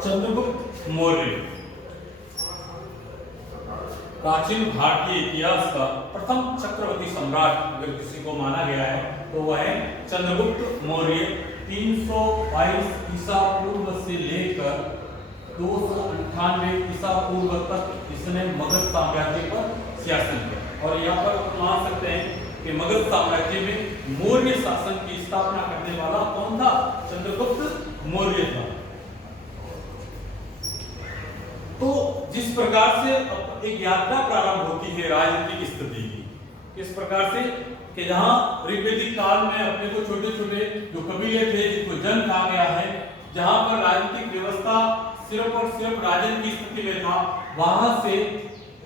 चंद्रगुप्त मौर्य प्राचीन भारतीय इतिहास का प्रथम चक्रवर्ती सम्राट अगर किसी को माना गया है तो वह है चंद्रगुप्त मौर्य। 322 ईसा पूर्व से लेकर 298 ईसा पूर्व तक इसने मगध साम्राज्य पर शासन किया। और यहाँ पर मान सकते हैं कि मगध साम्राज्य में मौर्य शासन की स्थापना करने वाला कौन था? चंद्रगुप्त मौर्य था। तो जिस प्रकार से एक यात्रा प्रारंभ होती है राजनीतिक स्थिति की, किस प्रकार से कि जहां ऋग्वैदिक काल में अपने को छोटे छोटे जो कबीले थे जिनको जन कहा गया है, जहां पर राजनीतिक व्यवस्था सिर्फ और सिर्फ राजन की स्थिति में था, वहां से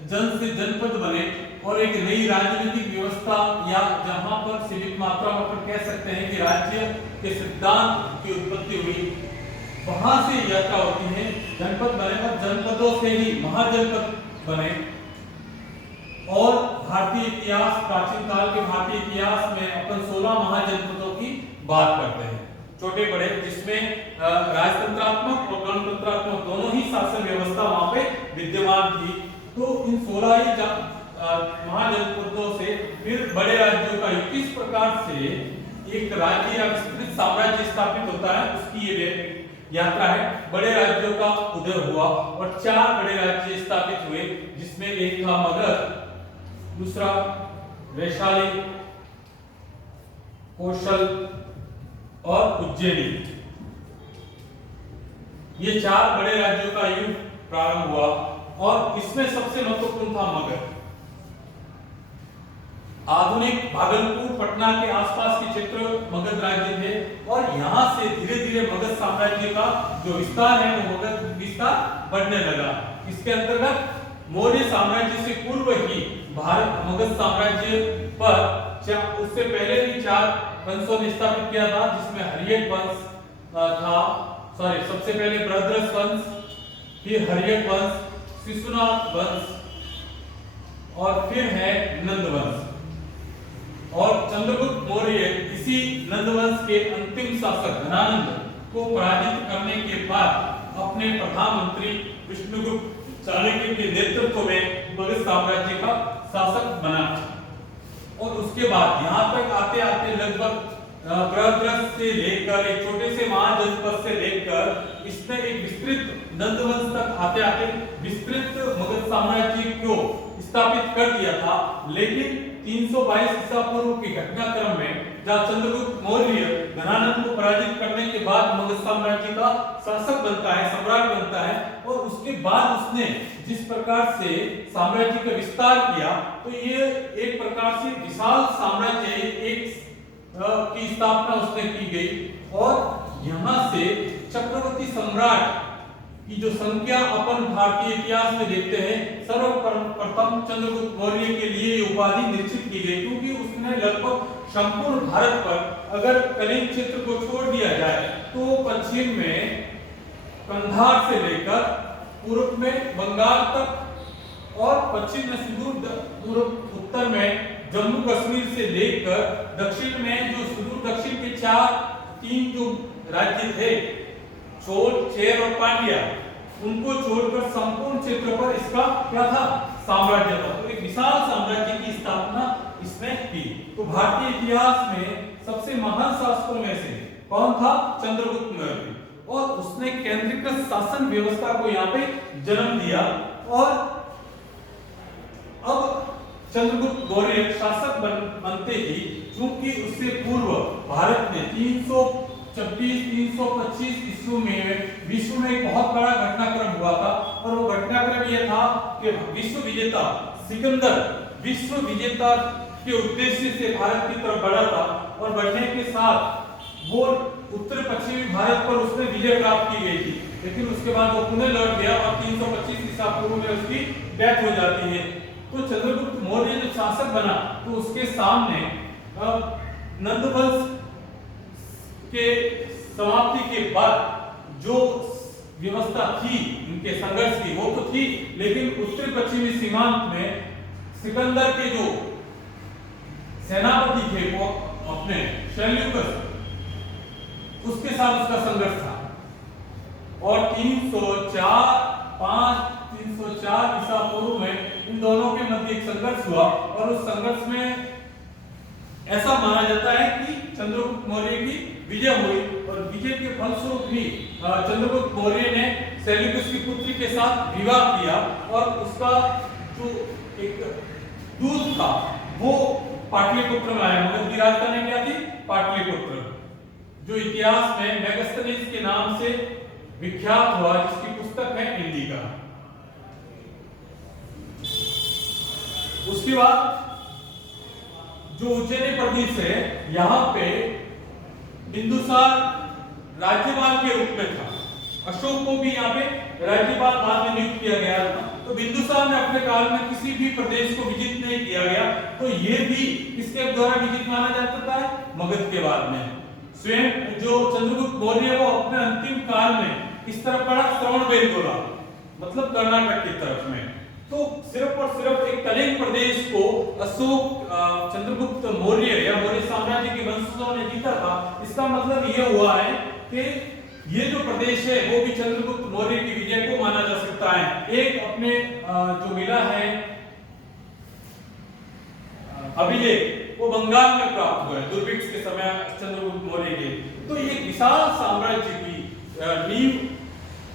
जनपद बने और एक नई राजनीतिक व्यवस्था या जहां पर सीमित मात्रा में अपन कह सकते हैं कि राज्य के सिद्धांत की उत्पत्ति हुई, वहां से यात्रा होती है। जनपद बने और जनपदों से ही महाजनपद बने। और भारतीय इतिहास, प्राचीन काल के भारतीय इतिहास में अपन 16 महाजनपदों की बात करते हैं, छोटे बड़े, जिसमें राजतंत्रात्मक और गणतंत्रात्मक दोनों ही शासन व्यवस्था वहां पे विद्यमान थी। तो इन 16 ही महाजनपदों से फिर बड़े राज्यों का किस प्रकार से एक राज्य या विस्तृत साम्राज्य स्थापित होता है, उसकी ये यात्रा है। बड़े राज्यों का उदय हुआ और 4 बड़े राज्य स्थापित हुए, जिसमें एक था मगध, दूसरा वैशाली, कौशल और उज्जैनी। ये 4 बड़े राज्यों का युग प्रारंभ हुआ और इसमें सबसे महत्वपूर्ण था मगध। आधुनिक भागलपुर, पटना के आसपास के क्षेत्र मगध राज्य थे और यहाँ से धीरे धीरे मगध साम्राज्य का जो विस्तार है वो मगध विस्तार बढ़ने लगा। इसके अंतर्गत मौर्य साम्राज्य से पूर्व ही भारत मगध साम्राज्य पर उससे पहले भी 4 वंशों ने स्थापित किया था, जिसमें हर्यक वंश था, सबसे पहले बृहद्रथ वंश, फिर हर्यक वंश, शिशुनाथ वंश और फिर है नंद वंश। और चंद्रगुप्त मौर्य इसी नंद वंश के अंतिम शासक धनानंद को पराजित करने के बाद अपने प्रधानमंत्री विष्णुगुप्त चाणक्य के नेतृत्व में मगध साम्राज्य का शासक बना। और उसके बाद यहाँ तक आते आते लगभग बृहद्रथ से लेकर एक छोटे से महाजनपद से लेकर इसने एक विस्तृत नंद वंश तक आते आते विस्तृत मगध साम्राज्य को स्थापित कर दिया था। लेकिन 322 ईसा पूर्व के घटनाक्रम में जब चंद्रगुप्त मौर्य धनानंद को पराजित करने के बाद मगध साम्राज्य का शासक बनता है, सम्राट बनता है, और उसके बाद उसने जिस प्रकार से साम्राज्य का विस्तार किया, तो ये एक प्रकार से विशाल साम्राज्य एक की स्थापना उसने की गई। और यहाँ से चक्रवर्ती सम्राट की जो संख्या अपन भारतीय इतिहास में देखते हैं, सर्वप्रथम चंद्रगुप्त मौर्य के लिए ये उपाधि निश्चित की गई, क्योंकि उसने लगभग संपूर्ण भारत पर अगर कलिंग क्षेत्र को छोड़ दिया जाए तो पश्चिम में कंधार से लेकर पूर्व में बंगाल तक और पश्चिम में सुदूर उत्तर में जम्मू कश्मीर से लेकर दक्षिण में जो सुदूर दक्षिण के 3 जो राज्य थे, चोल, चेर और पांड्या, उनको छोड़कर संपूर्ण क्षेत्र पर इसका क्या था? साम्राज्य था। तो एक विशाल साम्राज्य की स्थापना इसने की। तो भारतीय इतिहास में सबसे महान शासकों में से कौन था? चंद्रगुप्त मौर्य। और उसने केंद्रीकृत शासन व्यवस्था को यहाँ पे जन्म दिया। और अब चंद्रगुप्त मौर्य शासक बनते ही, चूंकि उससे पूर्व भारत में 325 ईस्वी में विश्व में एक बहुत बड़ा घटनाक्रम हुआ था। और वो घटनाक्रम यह था कि विश्व विजेता सिकंदर विश्व विजेता के उद्देश्य से भारत की तरफ बढ़ा था और बढ़ने के साथ वो उत्तर पश्चिमी भारत पर उसने विजय प्राप्त की गई थी। लेकिन उसके बाद वो पुनः लौट गया और 325 ईसा पूर्व में उसकी डेथ हो जाती है। तो चंद्रगुप्त मौर्य जो शासक बना, तो उसके सामने नंद वंश के समाप्ति के बाद जो व्यवस्था थी, उनके संघर्ष की, वो तो थी, लेकिन उत्तर पश्चिमी सीमांत में सिकंदर के जो सेनापति थे वो अपने शैल्यूकस, उसके साथ उसका संघर्ष था। और 304 ईसा पूर्व में इन दोनों के मध्य एक संघर्ष हुआ और उस संघर्ष में ऐसा माना जाता है कि चंद्रगुप्त मौर्य की विजय हुई और विजय के फलस्वरूप ही चंद्रगुप्त मौर्य ने सेल्यूकस की पुत्री के साथ विवाह किया और उसका जो एक दूत था वो पाटलिपुत्र में आया। मगध की राजधानी क्या थी? पाटलिपुत्र, जो इतिहास में मेगास्थनीज के नाम से विख्यात हुआ, जिसकी पुस्तक है इंडिका। उसके बाद जो उज्जैनी प्रदेश है, यहाँ पे बिंदुसार राज्यपाल के रूप में था। अशोक को भी यहाँ पे राज्यपाल बाद में नियुक्त किया गया था। तो बिंदुसार ने अपने काल में किसी भी प्रदेश को विजित नहीं किया गया, तो ये भी किसके द्वारा विजित माना जाता है? मगध के बाद में। स्वयं जो चंद्रगुप्त मौर्य वो अपने अंतिम काल में किस तरफ पड़ा? श्रवणबेलगोला, मतलब कर्नाटक की तरफ में। तो सिर्फ और सिर्फ एक कलिंग प्रदेश को अशोक चंद्रगुप्त मौर्य या मौर्य साम्राज्य के वंशजों ने जीता था। इसका मतलब ये हुआ है कि ये जो प्रदेश है वो भी चंद्रगुप्त मौर्य की विजय को माना जा सकता है। एक अपने जो मिला है अभिलेख, वो बंगाल में प्राप्त हुआ है दुर्भिक्ष के समय चंद्रगुप्त मौर्य के। तो ये विशाल साम्राज्य की नींव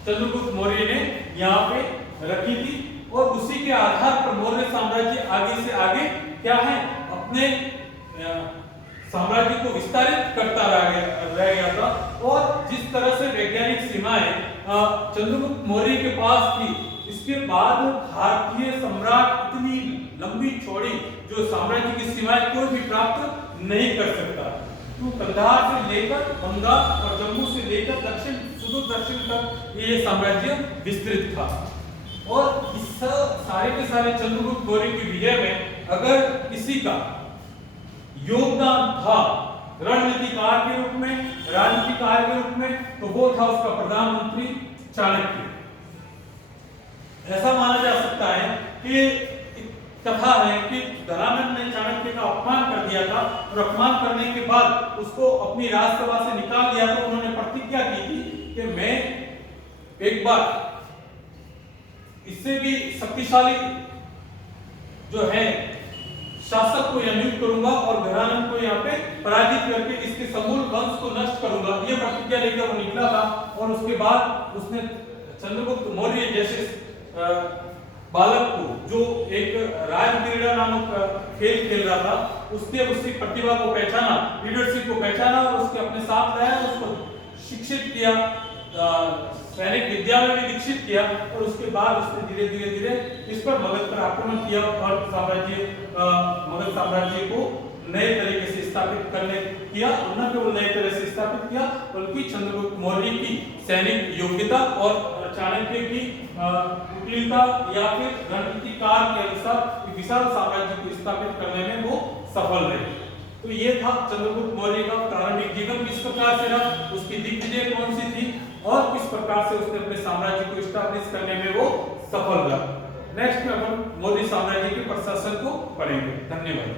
चंद्रगुप्त मौर्य ने यहाँ पे रखी थी और उसी के आधार पर मौर्य साम्राज्य आगे से आगे क्या है, अपने साम्राज्य को विस्तारित करता रह गया था। और जिस तरह से वैज्ञानिक सीमाएं चंद्रगुप्त मौर्य के पास थी, इसके बाद भारतीय सम्राट इतनी लंबी चौड़ी जो साम्राज्य की सीमाएं कोई भी प्राप्त नहीं कर सकता। तो कंधार से लेकर बंगाल और जम्मू से लेकर दक्षिण सुदूर दक्षिण तक ये साम्राज्य विस्तृत था। और इस सारे के सारे चंद्रगुप्त मौर्य की विजय में अगर किसी का योगदान था रणनीतिकार के रूप में, राजनीतिकार के रूप में, तो वो था उसका प्रधानमंत्री चाणक्य। ऐसा माना जा सकता है कि कथा है कि धनानंद ने चाणक्य का अपमान कर दिया था और अपमान करने के बाद उसको अपनी राजसभा से निकाल दिया। तो उन्होंने प्रतिज्ञा की थी कि मैं एक बार इससे भी शक्तिशाली जो है शासक को यहाँ नियुक्त करूंगा और घरानंद को यहाँ पे पराजित करके इसके समूल वंश को नष्ट करूंगा। ये प्रतिज्ञा लेकर वो निकला था और उसके बाद उसने चंद्रगुप्त मौर्य जैसे बालक को, जो एक राजक्रीड़ा नामक खेल खेल रहा था, उसकी प्रतिभा को पहचाना, लीडरशिप को पहचाना और उसके अपने साथ लाया, उसको शिक्षित किया, सैनिक विद्यालय में दीक्षित किया और उसके बाद उसने धीरे धीरे इस पर मगध पर आक्रमण किया और मगध साम्राज्य को नए तरीके से स्थापित करने किया। न केवल नए तरह से स्थापित किया बल्कि चंद्रगुप्त मौर्य की सैनिक योग्यता और चाणक्य की कुटिलता या फिर रणनीतिकार के अनुसार विशाल साम्राज्य को स्थापित करने में वो सफल रहे। तो ये था चंद्रगुप्त मौर्य का प्रारंभिक जीवन किस प्रकार से रहा, उसकी दिग्विजय कौन सी थी और किस प्रकार से उसने अपने साम्राज्य को स्टैब्लिश करने में वो सफल रहा। नेक्स्ट में अपन मौर्य साम्राज्य के प्रशासन को पढ़ेंगे। धन्यवाद।